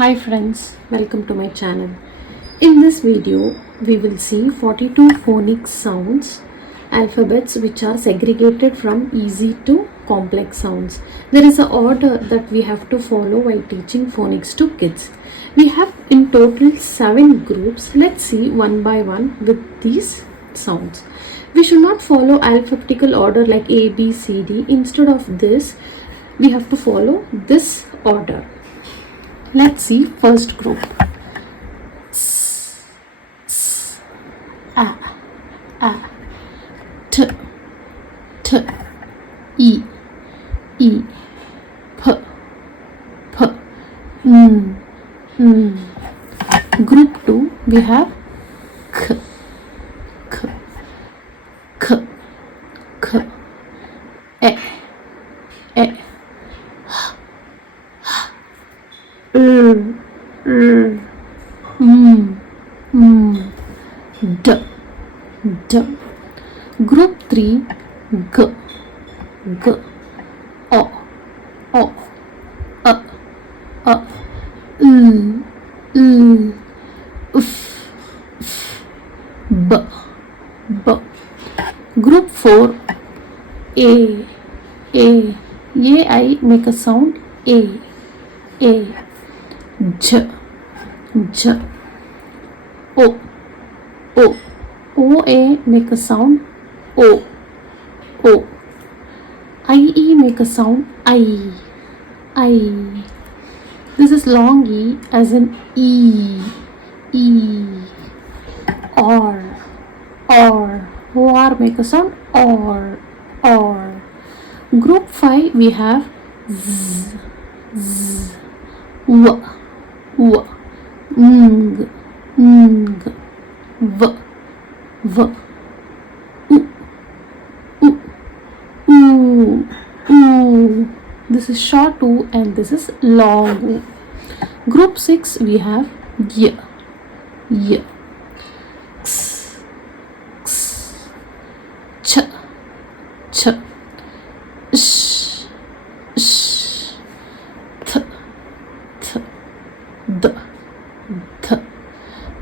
Hi friends, welcome to my channel. In this video, we will see 42 phonics sounds, alphabets which are segregated from easy to complex sounds. There is an order that we have to follow while teaching phonics to kids. We have in total 7 groups. Let's see one by one with these sounds. We should not follow alphabetical order like A, B, C, D. Instead of this, we have to follow this order. Let's see first group. S, s, a, t, t, e, p, p, n. Group 2 we have k, k, k, k, e, e, d, d. Group 3 g, g, o, a, l, f, b, b. Group 4 a, I make a sound a, j, o, a make a sound o, I make a sound I. This is long e as in e, or, or make a sound or. Group 5 we have z, w, ng, v, u. This is short u and this is long u. Group 6 we have y, x, ch, sh, th, d.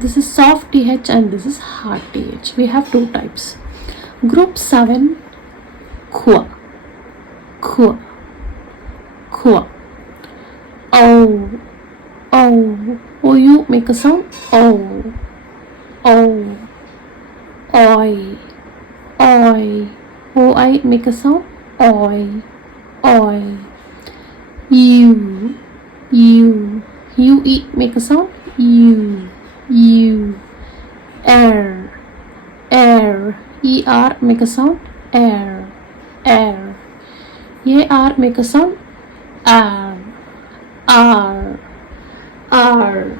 This is soft th and this is hard th. We have two types. Group 7 qu, o, you make a sound o, oi, I make a sound oi, you e make a sound you, air, make a sound air, make a sound r.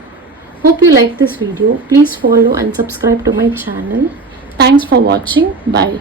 Hope you like this video. Please follow and subscribe to my channel. Thanks for watching. Bye.